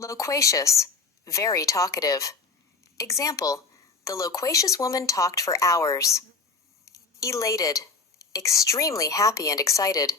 Loquacious, very talkative. Example, the loquacious woman talked for hours. Elated, extremely happy and excited.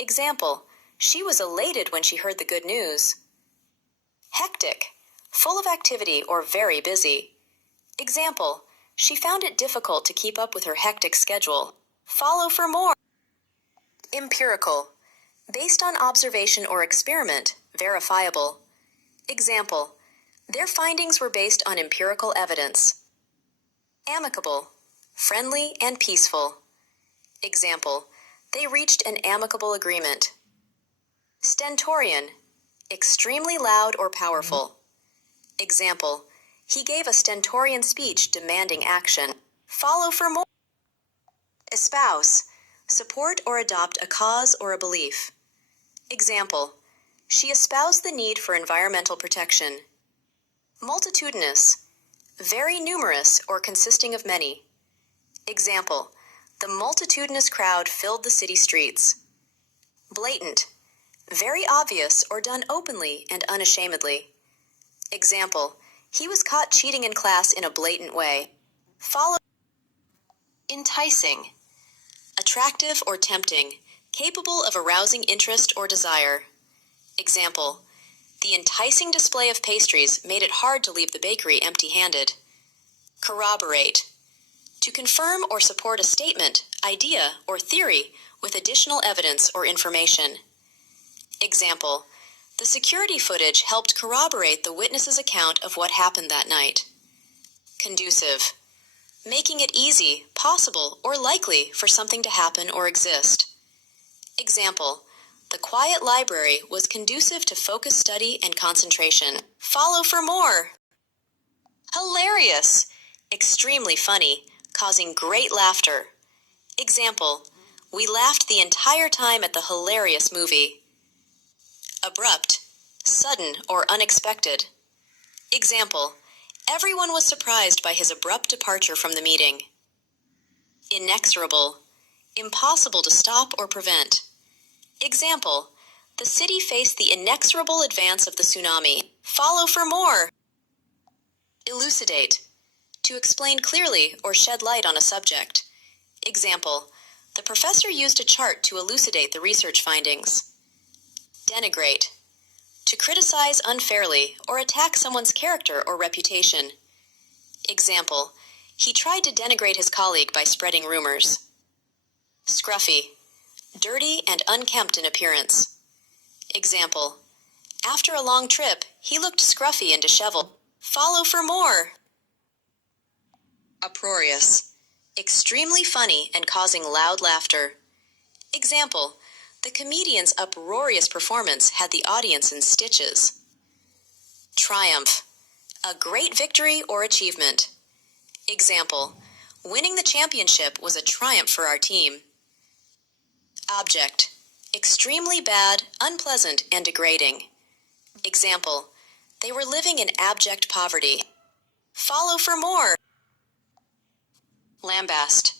Example, she was elated when she heard the good news. Hectic, full of activity or very busy. Example, she found it difficult to keep up with her hectic schedule. Follow for more. Empirical, based on observation or experiment, verifiable. Example, their findings were based on empirical evidence. Amicable, friendly and peaceful. Example, they reached an amicable agreement. Stentorian, extremely loud or powerful. Example, he gave a stentorian speech demanding action. Follow for more. Espouse, support or adopt a cause or a belief. Example, she espoused the need for environmental protection. Multitudinous, very numerous or consisting of many. Example, the multitudinous crowd filled the city streets. Blatant, very obvious or done openly and unashamedly. Example, he was caught cheating in class in a blatant way. Follow. Enticing, attractive or tempting, capable of arousing interest or desire. Example, the enticing display of pastries made it hard to leave the bakery empty-handed. Corroborate, to confirm or support a statement, idea, or theory with additional evidence or information. Example, the security footage helped corroborate the witness's account of what happened that night. Conducive, making it easy, possible, or likely for something to happen or exist. Example, the quiet library was conducive to focused study and concentration. Follow for more. Hilarious, extremely funny, causing great laughter. Example, we laughed the entire time at the hilarious movie. Abrupt, sudden or unexpected. Example, everyone was surprised by his abrupt departure from the meeting. Inexorable, impossible to stop or prevent. Example, the city faced the inexorable advance of the tsunami. Follow for more. Elucidate, to explain clearly or shed light on a subject. Example, the professor used a chart to elucidate the research findings. Denigrate, to criticize unfairly or attack someone's character or reputation. Example, he tried to denigrate his colleague by spreading rumors. Scruffy, dirty and unkempt in appearance. Example, after a long trip, he looked scruffy and disheveled. Follow for more. Uproarious, extremely funny and causing loud laughter. Example, the comedian's uproarious performance had the audience in stitches. Triumph, a great victory or achievement. Example, winning the championship was a triumph for our team. Object, extremely bad, unpleasant, and degrading. Example, they were living in abject poverty. Follow for more. Lambast,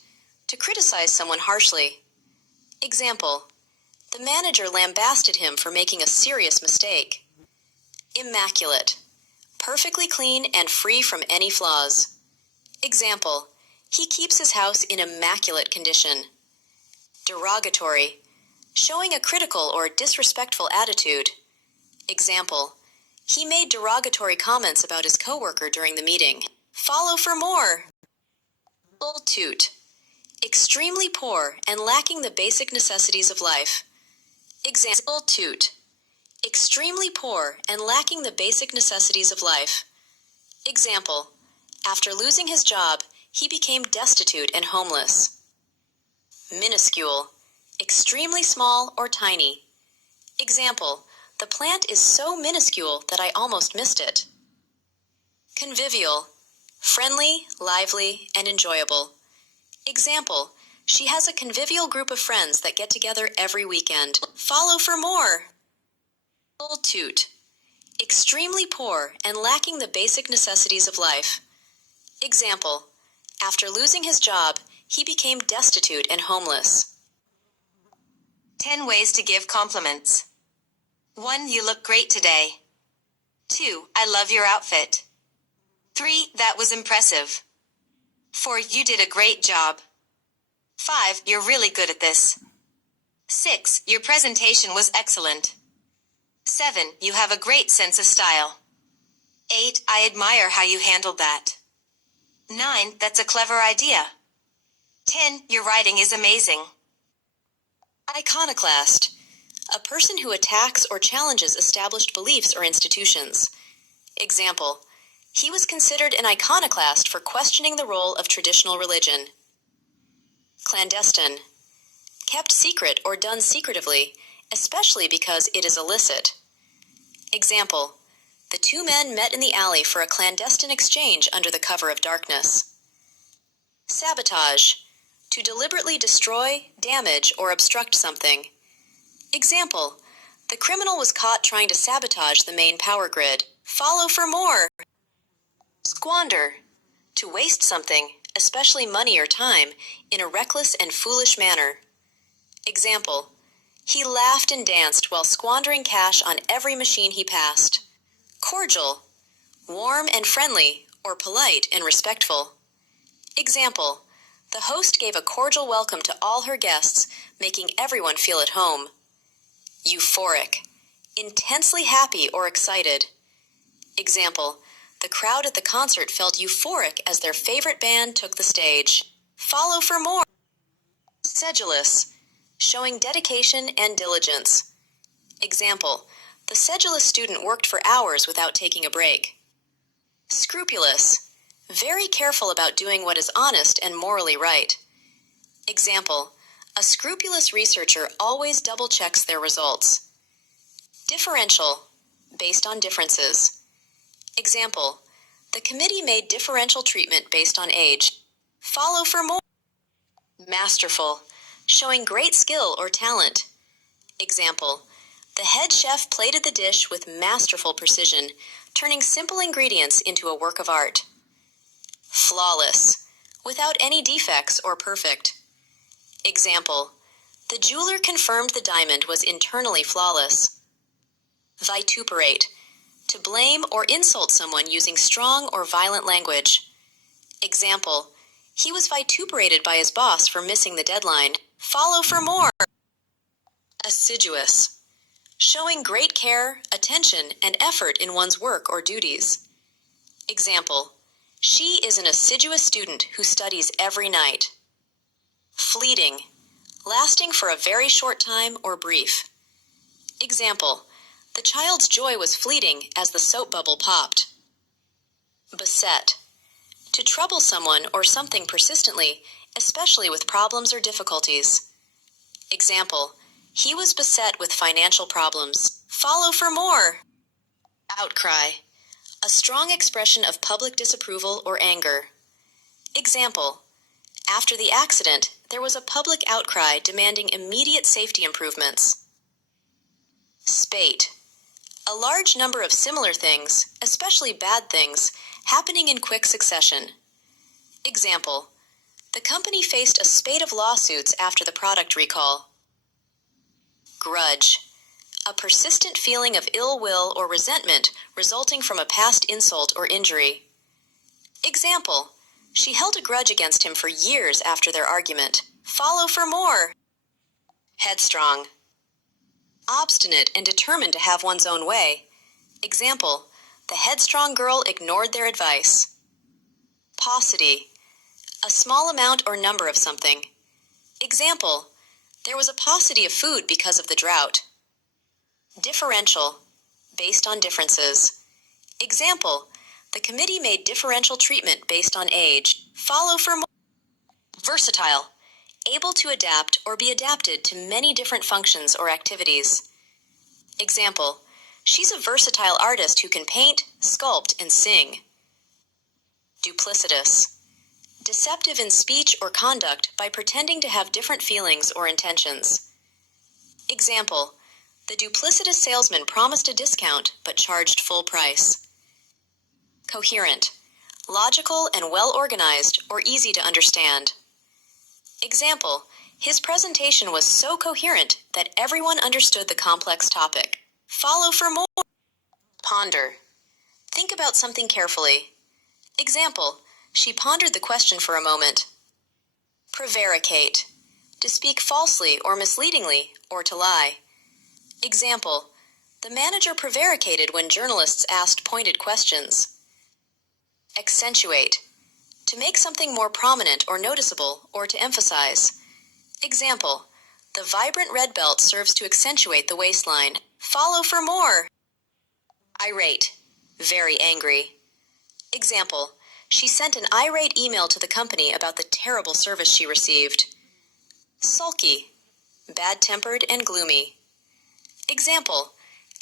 to criticize someone harshly. Example, the manager lambasted him for making a serious mistake. Immaculate, perfectly clean and free from any flaws. Example, he keeps his house in immaculate condition. Derogatory, showing a critical or disrespectful attitude. Example, he made derogatory comments about his coworker during the meeting. Follow for more. Toot, extremely poor and lacking the basic necessities of life. Example, toot, extremely poor and lacking the basic necessities of life. Example, after losing his job, he became destitute and homeless. Minuscule, extremely small or tiny. Example, the plant is so minuscule that I almost missed it. Convivial, friendly, lively, and enjoyable. Example, she has a convivial group of friends that get together every weekend. Follow for more. Toot, extremely poor and lacking the basic necessities of life. Example, after losing his job, he became destitute and homeless. 10 ways to give compliments. 1. You look great today. 2. I love your outfit. 3. That was impressive. 4. You did a great job. 5. You're really good at this. 6. Your presentation was excellent. 7. You have a great sense of style. 8. I admire how you handled that. 9. That's a clever idea. 10. Your writing is amazing. Iconoclast. A person who attacks or challenges established beliefs or institutions. Example: he was considered an iconoclast for questioning the role of traditional religion. Clandestine. Kept secret or done secretively, especially because it is illicit. Example: the two men met in the alley for a clandestine exchange under the cover of darkness. Sabotage. To deliberately destroy, damage, or obstruct something. Example: the criminal was caught trying to sabotage the main power grid. Follow for more. Squander. To waste something, especially money or time, in a reckless and foolish manner. Example: he laughed and danced while squandering cash on every machine he passed. Cordial. Warm and friendly, or polite and respectful. Example: the host gave a cordial welcome to all her guests, making everyone feel at home. Euphoric. Intensely happy or excited. Example: the crowd at the concert felt euphoric as their favorite band took the stage. Follow for more. Sedulous. Showing dedication and diligence. Example: the sedulous student worked for hours without taking a break. Scrupulous. Very careful about doing what is honest and morally right. Example: a scrupulous researcher always double-checks their results. Differential. Based on differences. Example: the committee made differential treatment based on age. Follow for more. Masterful. Showing great skill or talent. Example: the head chef plated the dish with masterful precision, turning simple ingredients into a work of art. Flawless. Without any defects or perfect. Example: the jeweler confirmed the diamond was internally flawless. Vituperate. To blame or insult someone using strong or violent language. Example: he was vituperated by his boss for missing the deadline. Follow for more. Assiduous. Showing great care, attention, and effort in one's work or duties. Example: she is an assiduous student who studies every night. Fleeting. Lasting for a very short time or brief. Example: the child's joy was fleeting as the soap bubble popped. Beset. To trouble someone or something persistently, especially with problems or difficulties. Example: he was beset with financial problems. Follow for more. Outcry. A strong expression of public disapproval or anger. Example: after the accident, there was a public outcry demanding immediate safety improvements. Spate. A large number of similar things, especially bad things, happening in quick succession. Example: the company faced a spate of lawsuits after the product recall. Grudge. A persistent feeling of ill will or resentment resulting from a past insult or injury. Example: she held a grudge against him for years after their argument. Follow for more. Headstrong. Obstinate and determined to have one's own way. Example: the headstrong girl ignored their advice. Paucity. A small amount or number of something. Example: there was a paucity of food because of the drought. Differential. Based on differences. Example: the committee made differential treatment based on age. Follow for more. Versatile. Able to adapt or be adapted to many different functions or activities. Example: she's a versatile artist who can paint, sculpt, and sing. Duplicitous. Deceptive in speech or conduct by pretending to have different feelings or intentions. Example: the duplicitous salesman promised a discount but charged full price. Coherent. Logical and well-organized or easy to understand. Example: his presentation was so coherent that everyone understood the complex topic. Follow for more. Ponder. Think about something carefully. Example, she pondered the question for a moment. Prevaricate, to speak falsely or misleadingly, or to lie. Example, the manager prevaricated when journalists asked pointed questions. Accentuate, to make something more prominent or noticeable, or to emphasize. Example, the vibrant red belt serves to accentuate the waistline. Follow for more. Irate, very angry. Example, she sent an irate email to the company about the terrible service she received. Sulky, bad-tempered and gloomy. Example,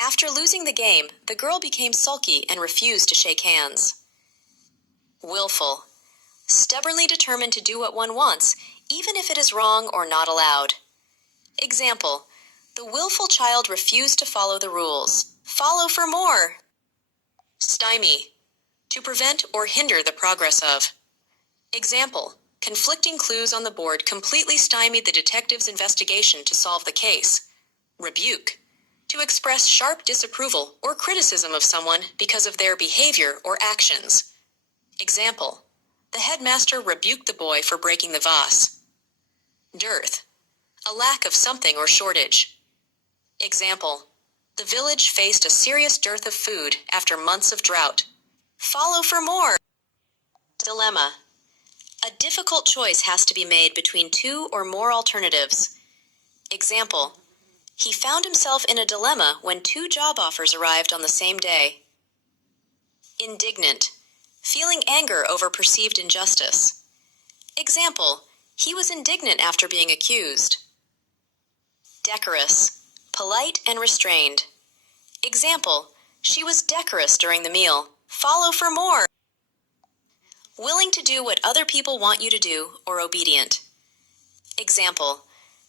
after losing the game, the girl became sulky and refused to shake hands. Willful, stubbornly determined to do what one wants, even if it is wrong or not allowed. Example, the willful child refused to follow the rules. Follow for more. Stymie, to prevent or hinder the progress of. Example, conflicting clues on the board completely stymied the detective's investigation to solve the case. Rebuke, to express sharp disapproval or criticism of someone because of their behavior or actions. Example, the headmaster rebuked the boy for breaking the vase. Dearth, a lack of something or shortage. Example, the village faced a serious dearth of food after months of drought. Follow for more. Dilemma, a difficult choice has to be made between two or more alternatives. Example, he found himself in a dilemma when 2 job offers arrived on the same day. Indignant, feeling anger over perceived injustice. Example, he was indignant after being accused. Decorous, polite and restrained. Example, she was decorous during the meal. Follow for more. Willing to do what other people want you to do or obedient. Example,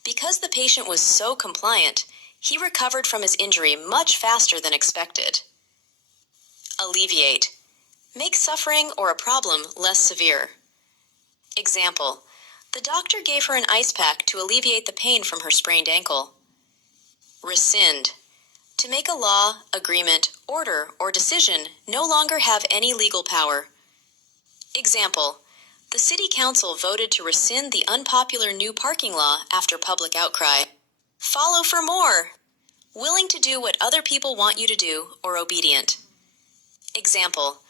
because the patient was so compliant, he recovered from his injury much faster than expected. Alleviate, make suffering or a problem less severe. Example, the doctor gave her an ice pack to alleviate the pain from her sprained ankle. Rescind, to make a law, agreement, order, or decision no longer have any legal power. Example, the City Council voted to rescind the unpopular new parking law after public outcry. Follow for more. Willing to do what other people want you to do or obedient. Example,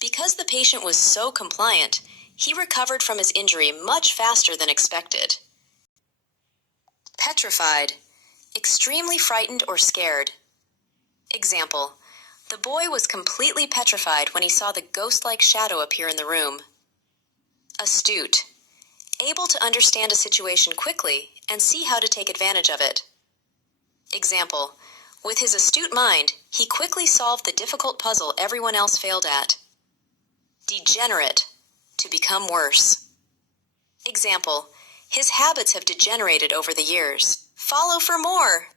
because the patient was so compliant, he recovered from his injury much faster than expected. Petrified, extremely frightened or scared. Example, the boy was completely petrified when he saw the ghost-like shadow appear in the room. Astute, able to understand a situation quickly and see how to take advantage of it. Example, with his astute mind, he quickly solved the difficult puzzle everyone else failed at. Degenerate, to become worse. Example, his habits have degenerated over the years. Follow for more.